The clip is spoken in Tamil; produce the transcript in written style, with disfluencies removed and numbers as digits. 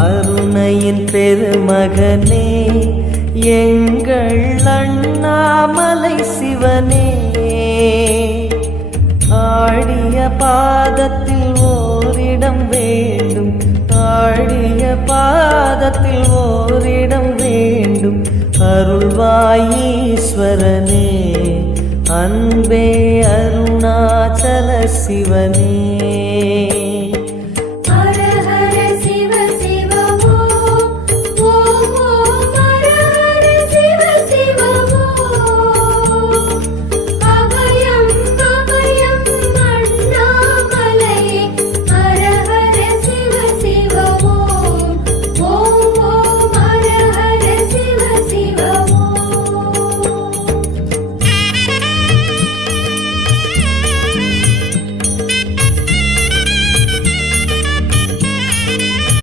அருணையின் பெருமகனே எங்கள் அண்ணாமலை சிவனே, ஆடிய பாதத்தில் ஓரிடம் வேண்டும், ஆடிய பாதத்தில் ஓரிடம் வேண்டும். அருள்வாயீஸ்வரனே, அன்பே அருணாச்சல சிவனே.